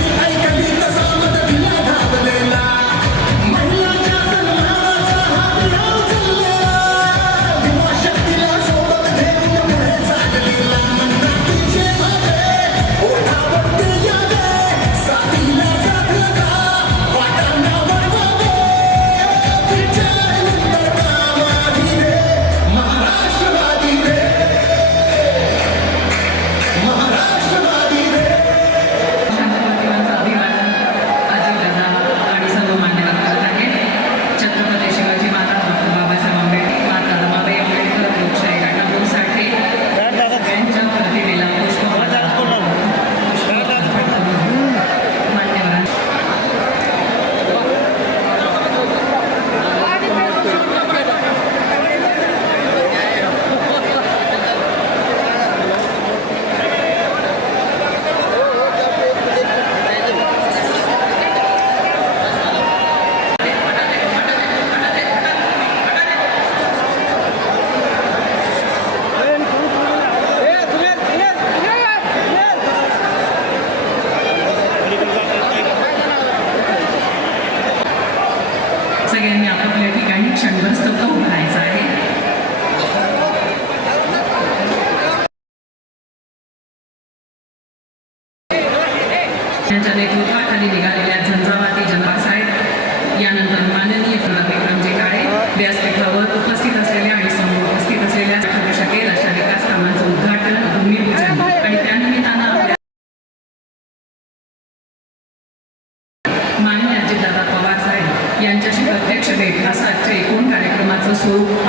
to ठिकाणी क्षणभर स्तब्ध आहे त्यांच्या नेतृत्वाखाली निघालेल्या झंझावाती जनता साहेब यानंतर माननीय प्रणव विक्रमजी काळे व्यासपीठावर उपस्थित असलेल्या आणि समोर उपस्थित असलेल्या ठरू शकेल अशा विकास कामांचं उद्घाटन भूमिपूजन आणि त्यानिमित्तानं आपल्या माननीय अजितदादा पवार साहेब यांच्याशी प्रत्यक्ष भेट असा आजच्या एकूण Senhor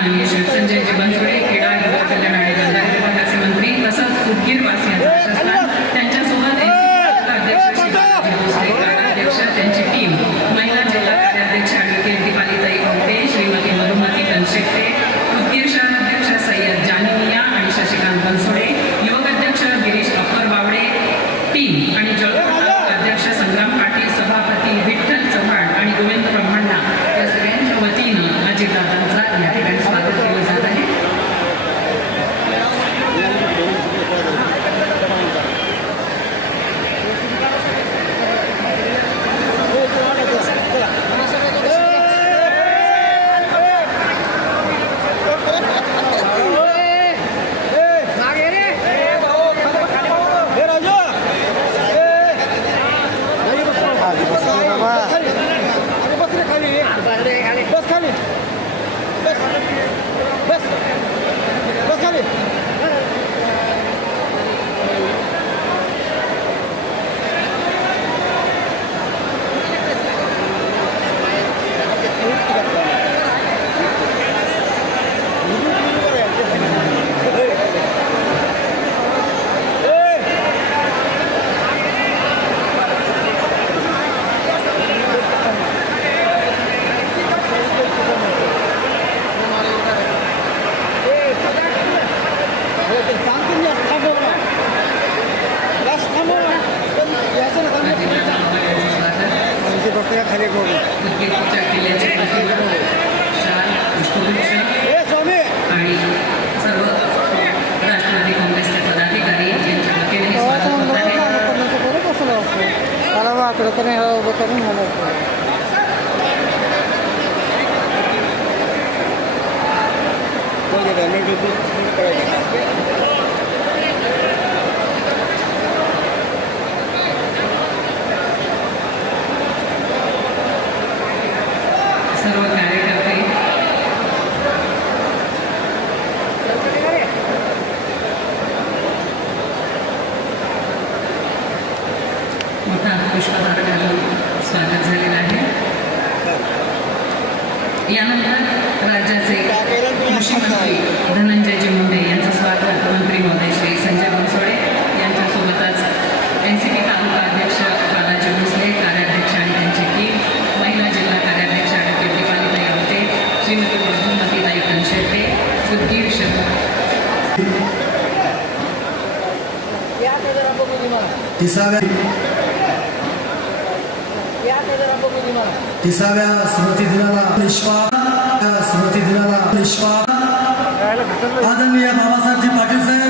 माननीय श्री संजयजी बनसोडे क्रीडा कल्याण आणि गंधारी विभागाचे मंत्री तसंच प्रशासन त्यांच्यासोबत अध्यक्ष त्यांची टीम. महिला जिल्हा कार्याध्यक्ष ॲडव्होकेट दीपालीताई कवटे श्रीमती मधुमती कनशेट्टे उदगीर शहर अध्यक्ष सय्यद जानिमिया आणि शशिकांत बनसोडे युवक अध्यक्ष गिरीश अप्पर बावडे टीम आणि बस खाली एक बस स्थानीत बस स्थानिक यांचं स्वागत खाली शाल पुष्पगुच्छ आणि सर्व राष्ट्रवादी काँग्रेसचे पदाधिकारी यांच्या वतीने हे मला वाकडं करून ह्याला उभं करून मला सर्व पुष्पहार घालून स्वागत झालेलं आहे. यानंतर राज्याचे कृषी मंत्री धनंजयजी मुंडे यांचं स्वागत मंत्री महोदय श्री संजय बनसोडे यांच्यासोबतच एन सी पी तालुका अध्यक्ष बालाजी भोसले कार्याध्यक्ष आणि त्यांची टीम महिला जिल्हा कार्याध्यक्ष ॲडव्होकेट दीपालीताई आवटे श्रीमती मधुमतीताई कनशेटे उद्गीर शर्मा ते तिसाव्या तिसाव्या स्मृती दिनाला निष्पाप स्मृती दिनाला निष्पाप. आदरणीय बाबासाहेबजी पाटील साहेब